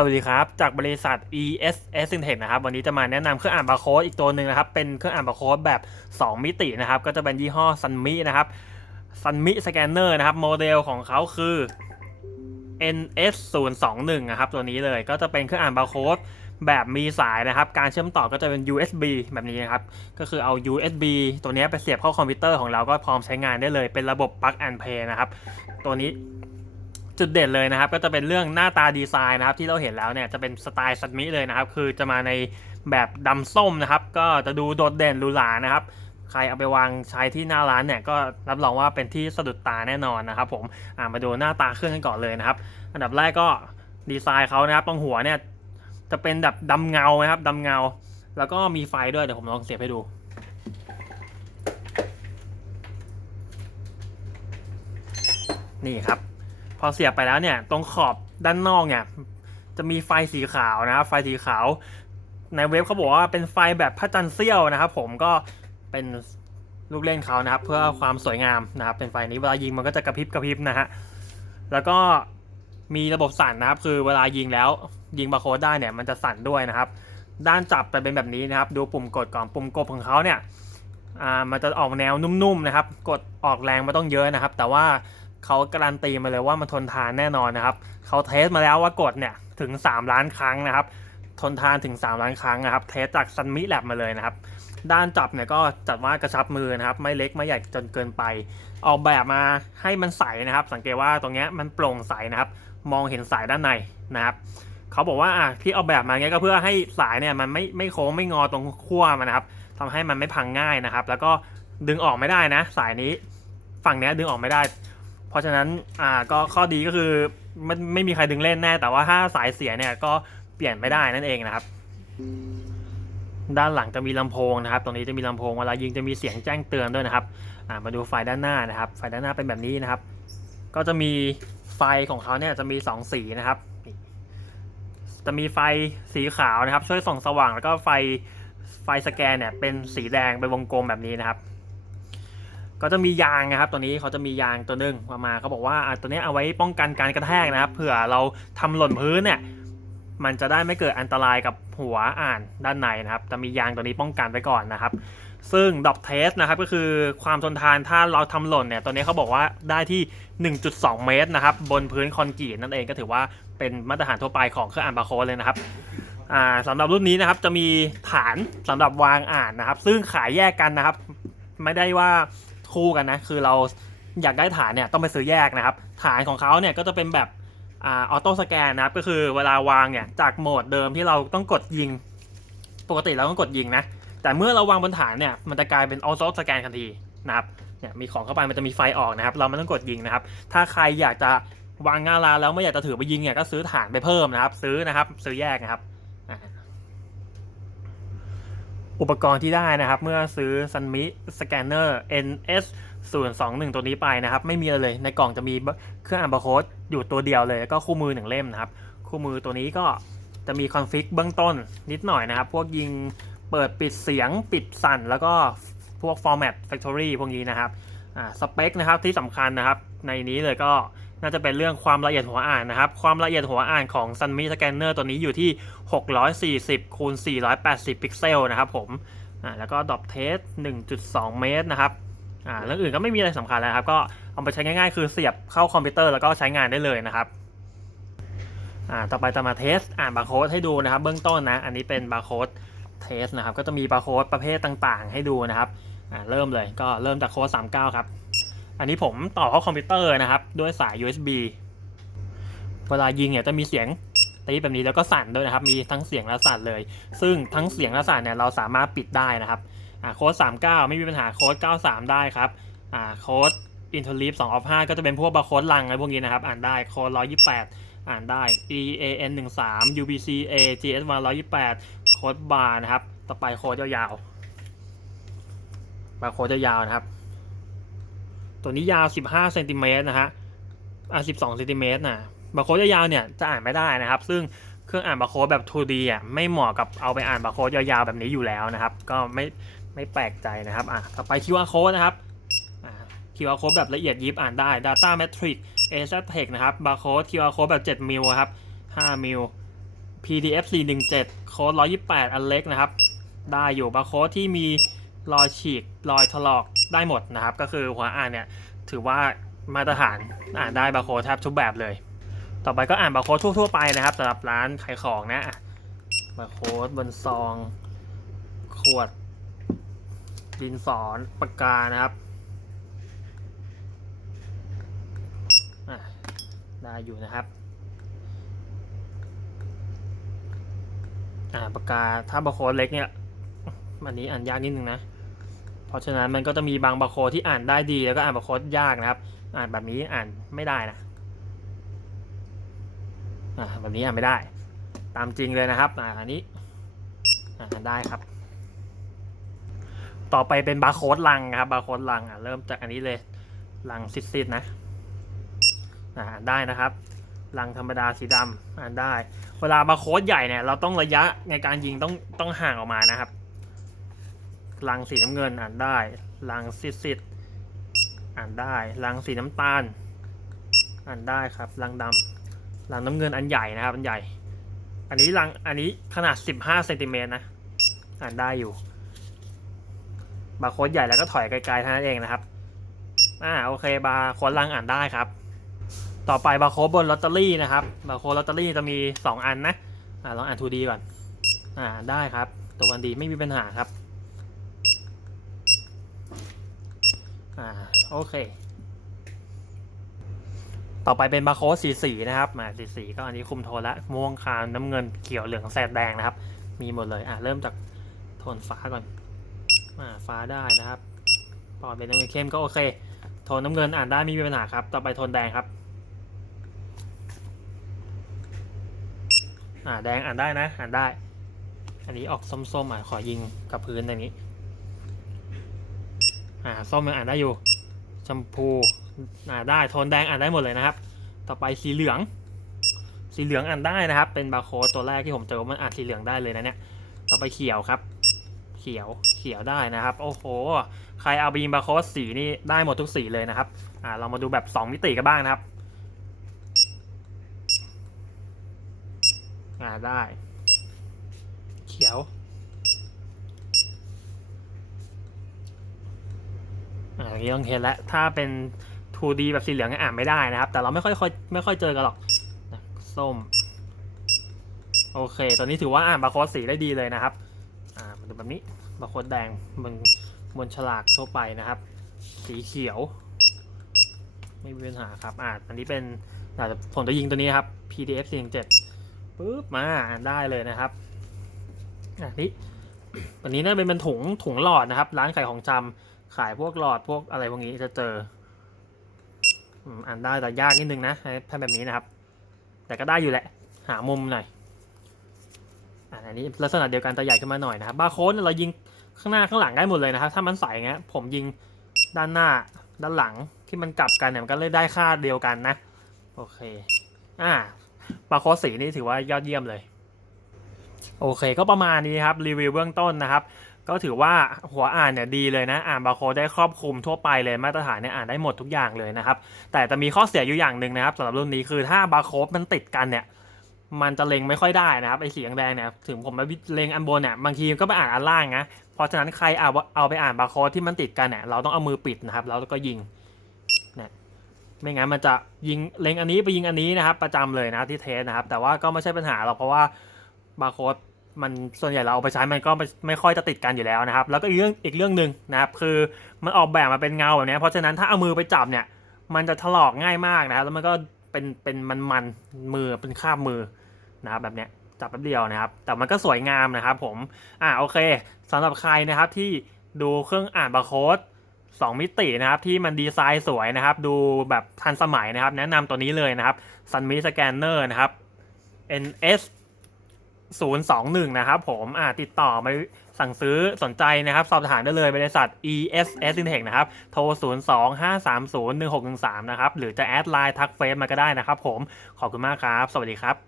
สวัสดีครับ จากบริษัท ES s i n t e c h นะครับ วันนี้จะมาแนะนำเครื่องอ่านบาร์โค้ดอีกตัวหนึ่งนะครับ เป็นเครื่องอ่านบาร์โค้ดแบบ 2 มิตินะครับ ก็จะเป็นยี่ห้อ Sunmi นะครับ Sunmi Scanner นะครับ โมเดลของเขาคือ NS 0 2 1 นะครับ ตัวนี้เลย ก็จะเป็นเครื่องอ่านบาร์โค้ดแบบมีสายนะครับ การเชื่อมต่อก็จะเป็น USB แบบนี้นะครับ ก็คือเอา USB ตัวนี้ไปเสียบเข้าคอมพิวเตอร์ของเราก็พร้อมใช้งานได้เลย เป็นระบบ Plug and Play นะครับ ตัวนี้ จุดเด่นเลยนะครับก็จะเป็นเรื่องหน้าตาดีไซน์นะครับที่เราเห็นแล้วเนี่ยจะเป็นสไตล์ซันมิเลยนะครับคือจะมาในแบบดำส้มนะครับก็จะดูโดดเด่นหรูหรานะครับใครเอาไปวางใช้ที่หน้าร้านเนี่ยก็รับรองว่าเป็นที่สะดุดตาแน่นอนนะครับผมมาดูหน้าตาเครื่องกันก่อนเลยนะครับ อันดับแรกก็ดีไซน์เขานะครับตรงหัวเนี่ยจะเป็นแบบดำเงานะครับดำเงา แล้วก็มีไฟด้วยเดี๋ยวผมลองเสียบให้ดูนี่ครับ พอเสียบไปแล้วเนี่ยตรงขอบด้านนอกเนี่ยจะมีไฟสีขาวนะครับไฟสีขาว ในเว็บเขาบอกว่าเป็นไฟแบบพระจันทร์เสี้ยวนะครับ ผมก็เป็นลูกเล่นเขานะครับ เพื่อความสวยงามนะครับ เป็นไฟนี้เวลายิงมันก็จะกระพริบกระพริบนะฮะแล้วก็มีระบบสั่นนะครับ คือเวลายิงแล้วยิงบาร์โค้ดได้เนี่ยมันจะสั่นด้วยนะครับ ด้านจับจะเป็นแบบนี้นะครับ ดูปุ่มกดก่อนปุ่มกดของเขาเนี่ยอ่ามันจะออกแนวนุ่มๆนะครับ กดออกแรงไม่ต้องเยอะนะครับ แต่ว่า เขาการันตีมาเลยว่ามันทนทานแน่นอนนะครับเขาเทสมาแล้วว่ากดเนี่ยถึง 3 ล้านครั้งนะครับ ทนทานถึง 3 ล้านครั้งนะครับ เทสจากซันมิแลบมาเลยนะครับ ด้านจับเนี่ยก็จัดว่ากระชับมือนะครับ ไม่เล็กไม่ใหญ่จนเกินไป ออกแบบมาให้มันใสนะครับ สังเกตว่าตรงเนี้ยมันโปร่งใสนะครับ มองเห็นสายด้านในนะครับเขาบอกว่าอะที่ออกแบบมาเงี้ยก็เพื่อให้สายเนี่ยมันไม่ไม่โค้งไม่งอตรงขั้วมันนะครับทำให้มันไม่พังง่ายนะครับ แล้วก็ดึงออกไม่ได้นะ สายนี้ฝั่งเนี้ยดึงออกไม่ได้ เพราะฉะนั้นอ่าก็ข้อดีก็คือไม่ไม่มีใครดึงเล่นแน่ แต่ว่าถ้าสายเสียเนี่ยก็เปลี่ยนไม่ได้นั่นเองนะครับ ด้านหลังจะมีลำโพงนะครับ ตรงนี้จะมีลำโพงเวลายิงจะมีเสียงแจ้งเตือนด้วยนะครับอ่ามาดูไฟด้านหน้านะครับไฟด้านหน้าเป็นแบบนี้นะครับ ก็จะมีไฟของเขาเนี่ยจะมี 2 สีนะครับจะมีไฟสีขาวนะครับ ช่วยส่องสว่างแล้วก็ไฟไฟสแกนเนี่ยเป็นสีแดงเป็นวงกลมแบบนี้นะครับ ก็จะมียางนะครับตัวนี้เขาจะมียางตัวหนึ่งมามาเขาบอกว่าตัวนี้เอาไว้ป้องกันการกระแทกนะครับเผื่อเราทำหล่นพื้นเนี่ยมันจะได้ไม่เกิดอันตรายกับหัวอ่านด้านในนะครับ จะมียางตัวนี้ป้องกันไว้ก่อนนะครับ ซึ่งดอกเทสนะครับก็คือความทนทานถ้าเราทำหล่นเนี่ยตัวนี้เขาบอกว่าได้ที่ 1.2 เมตรนะครับ บนพื้นคอนกรีตนั่นเองก็ถือว่าเป็นมาตรฐานทั่วไปของเครื่องอ่านบาร์โค้ดเลยนะครับสำหรับรุ่นนี้นะครับจะมีฐานสำหรับวางอ่านนะครับ ซึ่งขายแยกกันนะครับ ไม่ได้ว่า คู่กันนะ คือเราอยากได้ฐานเนี่ยต้องไปซื้อแยกนะครับ ฐานของเขาเนี่ยก็จะเป็นแบบอ่าออโต้สแกนนะครับ ก็คือเวลาวางเนี่ยจากโหมดเดิมที่เราต้องกดยิง ปกติเราต้องกดยิงนะ แต่เมื่อเราวางบนฐานเนี่ยมันจะกลายเป็นออโต้สแกนทันทีนะครับ เนี่ยมีของเข้าไปมันจะมีไฟออกนะครับ เราไม่ต้องกดยิงนะครับ ถ้าใครอยากจะวางงาลาแล้วไม่อยากจะถือไปยิงเนี่ยก็ซื้อฐานไปเพิ่มนะครับ ซื้อนะครับ ซื้อแยกนะครับอ่า อุปกรณ์ที่ได้นะครับ เมื่อซื้อ Sunmi Scanner NS 021 ตัวนี้ไปนะครับ ไม่มีอะไรเลยในกล่องจะมีเครื่องอ่านบาร์โค้ดอยู่ตัวเดียวเลยแล้วก็คู่มือหนึ่งเล่มนะครับ คู่มือตัวนี้ก็จะมีคอนฟิกเบื้องต้นนิดหน่อยนะครับ พวกยิงเปิดปิดเสียงปิดสั่น แล้วก็พวก Format Factory พวกนี้นะครับอ่าสเปคนะครับที่สำคัญนะครับ ในนี้เลยก็ น่าจะเป็นเรื่องความละเอียดหัวอ่านนะครับ ความละเอียดหัวอ่านของ Sunmi Scanner ตัวนี้อยู่ที่ 640คูณ480 พิกเซลนะครับผมอ่าแล้วก็ดอปเทส1.2 เมตรนะครับอ่าเรื่องอื่นก็ไม่มีอะไรสำคัญแล้วครับ ก็เอาไปใช้ง่ายๆ คือเสียบเข้าคอมพิวเตอร์แล้วก็ใช้งานได้เลยนะครับอ่าต่อไปจะมาเทสอ่านบาร์โค้ดให้ดูนะครับ เบื้องต้นนะ อันนี้เป็นบาร์โค้ดเทสนะครับ ก็จะมีบาร์โค้ดประเภทต่างๆ ให้ดูนะครับอ่าเริ่มเลยก็เริ่มจากโค้ด39 ครับ อันนี้ผมต่อเข้าคอมพิวเตอร์นะครับ ด้วยสาย USB เวลายิงเนี่ยจะมีเสียงตีแบบนี้แล้วก็สั่นด้วยนะครับ มีทั้งเสียงและสั่นเลย ซึ่งทั้งเสียงและสั่นเนี่ยเราสามารถปิดได้นะครับโค้ด39 ไม่มีปัญหาโค้ด93 ได้ครับโค้ด i n t e r l e a p 2 of 5ก็จะเป็นพวกบาร์โค้ดลังอะไรพวกนี้นะครับ อ่านได้โค้ด128อ่านได้ e a n 1 3 u b c a g s 1 128โค้ดบาร์นะครับ ต่อไปโค้ดยาวๆบาร์โค้ดยาวๆนะครับ ตัวนี้ยาว 15เซนติเมตรนะฮะอะ12เซนติเมตรนะบาร์โค้ดยาวๆเนี่ยจะอ่านไม่ได้นะครับ ซึ่งเครื่องอ่านบาร์โค้ดแบบ 2D อะไม่เหมาะกับเอาไปอ่านบาร์โค้ดยาวๆแบบนี้อยู่แล้วนะครับ ก็ไม่ไม่แปลกใจนะครับอะต่อไป QR code นะครับอ่า QR code แบบละเอียดยิบอ่านได้ Data Matrix a z t e c นะครับ Barcode QR code แบบ 7 มิลครับ 5 มิล PDF 417 โค้ด 128 อันเล็กนะครับ ได้อยู่บาร์โค้ดที่มีรอยฉีก รอยถลอก ได้หมดนะครับ ก็คือหัวอ่านเนี่ยถือว่ามาตรฐานอ่านได้บาร์โค้ดแทบทุกแบบเลย ต่อไปก็อ่านบาร์โค้ดทั่วๆไปนะครับสำหรับร้านขายของนะบาร์โค้ดบนซอง ขวด ดินสอปากกานะครับได้อยู่นะครับอ่าปากกาถ้าบาร์โค้ดเล็กเนี่ยอันนี้อ่านยากนิดนึงนะ เพราะฉะนั้นมันก็จะมีบางบาร์โค้ดที่อ่านได้ดีแล้วก็อ่านบาร์โค้ดยากนะครับ อ่านแบบนี้อ่านไม่ได้นะอ่าแบบนี้อ่านไม่ได้ ตามจริงเลยนะครับอ่าอันนี้อ่านได้ครับ ต่อไปเป็นบาร์โค้ดลังครับบาร์โค้ดลังอะเริ่มจากอันนี้เลยลังซิดๆนะอ่าอ่านได้นะครับลังธรรมดาสีดำอ่านได้ เวลาบาร์โค้ดใหญ่เนี่ยเราต้องระยะในการยิงต้องต้องห่างออกมานะครับ ลังสีน้ำเงินอ่านได้ลังซิดๆอ่านได้ลังสีน้ำตาล อ่านได้ครับลังดำลังน้ำเงินอันใหญ่นะครับอันใหญ่ อันนี้ลังอันนี้ขนาด 15เซนติเมตรนะอ่านได้อยู่บาร์โค้ดใหญ่แล้วก็ถอยไกลๆเท่านั้นเองนะครับอ่าโอเคบาร์โค้ดลังอ่านได้ครับ ต่อไปบาร์โค้ดบนลอตเตอรี่นะครับบาร์โค้ดลอตเตอรี่จะมี 2 อันนะอ่าลองอ่าน 2D ก่อนอ่าได้ครับ ตัววันดีไม่มีปัญหาครับ อ่าโอเค ต่อไปเป็นบาโค้ดสีสีนะครับมาสีสีก็อันนี้คุมโทนละม่วงคามน้ำเงินเขียวเหลืองแสดแดงนะครับ มีหมดเลยอ่าเริ่มจากโทนฟ้าก่อนอ่าฟ้าได้นะครับต่อเป็นน้ำเงินเข้มก็โอเค โทนน้ำเงินอ่านได้ไม่มีปัญหาครับ ต่อไปโทนแดงครับอ่าแดงอ่านได้นะ อ่านได้ อันนี้ออกส้มๆอะขอยิงกับพื้นตรงนี้ อ่าส้มยังอ่านได้อยู่ชมพูอ่าได้โทนแดงอ่านได้หมดเลยนะครับ ต่อไปสีเหลือง สีเหลืองอ่านได้นะครับ เป็นบาร์โค้ดตัวแรกที่ผมเจอว่ามันอ่านสีเหลืองได้เลยนะเนี่ยต่อไปเขียวครับ เขียวเขียวได้นะครับ โอ้โห ใครเอาบีมบาร์โค้ดสีนี่ได้หมดทุกสีเลยนะครับอ่าเรามาดูแบบ 2 มิติกันบ้างนะครับอ่าได้ เขียว อ่าอย่างนี้ต้องเห็นแล้วถ้าเป็น 2D แบบสีเหลืองอ่านไม่ได้นะครับ แต่เราไม่ค่อยค่อยไม่ค่อยเจอกันหรอกส้ม โอเคตอนนี้ถือว่าอ่านบาร์โค้ดสีได้ดีเลยนะครับ อ่ามาดูแบบนี้บาร์โค้ดแดงบนบนฉลากทั่วไปนะครับ สีเขียว ไม่มีปัญหาครับ อ่าอันนี้เป็นอ่าผมจะยิงตัวนี้ครับ PDF 417ปึ๊บมาอ่านได้เลยนะครับอ่านี่อันนี้น่าเป็นเป็นถุงถุงหลอดนะครับ ร้านขายของชำ ขายพวกหลอดพวกอะไรพวกนี้จะเจออ่านได้แต่ยากนิดนึงนะแผ่นแบบนี้นะครับ แต่ก็ได้อยู่แหละ หามุมหน่อยอันนี้ลักษณะเดียวกันแต่ใหญ่ขึ้นมาหน่อยนะครับบาร์โค้ดเนี่ยเรายิงข้างหน้าข้างหลังได้หมดเลยนะครับ ถ้ามันใส่เงี้ยผมยิงด้านหน้าด้านหลังที่มันกลับกันเนี่ยมันก็เลยได้ค่าเดียวกันนะ โอเคอ่าบาร์โค้ดสีนี่ถือว่ายอดเยี่ยมเลย โอเค ก็ประมาณนี้ครับรีวิวเบื้องต้นนะครับ ก็ถือว่าหัวอ่านเนี่ยดีเลยนะ อ่านบาร์โค้ดได้ครอบคลุมทั่วไปเลยมาตรฐานเนี่ยอ่านได้หมดทุกอย่างเลยนะครับ แต่จะมีข้อเสียอยู่อย่างหนึ่งนะครับสำหรับรุ่นนี้คือถ้าบาร์โค้ดมันติดกันเนี่ยมันจะเล็งไม่ค่อยได้นะครับไอ้สีแดงเนี่ยถึงผมมาเล็งอันบนเนี่ยบางทีก็ไปอ่านอันล่างนะเพราะฉะนั้นใครเอาเอาไปอ่านบาร์โค้ดที่มันติดกันเนี่ยเราต้องเอามือปิดนะครับ แล้วก็ยิงเนี่ยไม่งั้นมันจะยิงเล็งอันนี้ไปยิงอันนี้นะครับ ประจำเลยนะที่เทสนะครับ แต่ว่าก็ไม่ใช่ปัญหาหรอกเพราะว่าบาร์โค้ด มันส่วนใหญ่เราเอาไปใช้มันก็ไม่ค่อยจะติดกันอยู่แล้วนะครับ แล้วก็อีกเรื่องอีกเรื่องหนึ่งนะครับคือมันออกแบบมาเป็นเงาแบบนี้เพราะฉะนั้นถ้าเอามือไปจับเนี่ย มันจะถลอกง่ายมากนะครับแล้วมันก็เป็นเป็นมันมันมือเป็นคราบมือนะครับแบบเนี้ยจับแป๊บเดียวนะครับ แต่มันก็สวยงามนะครับผมอ่าโอเคสำหรับใครนะครับที่ดูเครื่องอ่านบาร์โค้ด2มิตินะครับที่มันดีไซน์สวยนะครับ ดูแบบทันสมัยนะครับ แนะนำตัวนี้เลยนะครับ Sunmi Scanner นะครับ NS 021 นะครับผมอ่าติดต่อมาสั่งซื้อสนใจนะครับ สอบถามได้เลยบริษัท ESS Intech นะครับ โทร 025301613 นะครับ หรือจะแอดไลน์ทักเฟซมาก็ได้นะครับผม ขอบคุณมากครับ สวัสดีครับ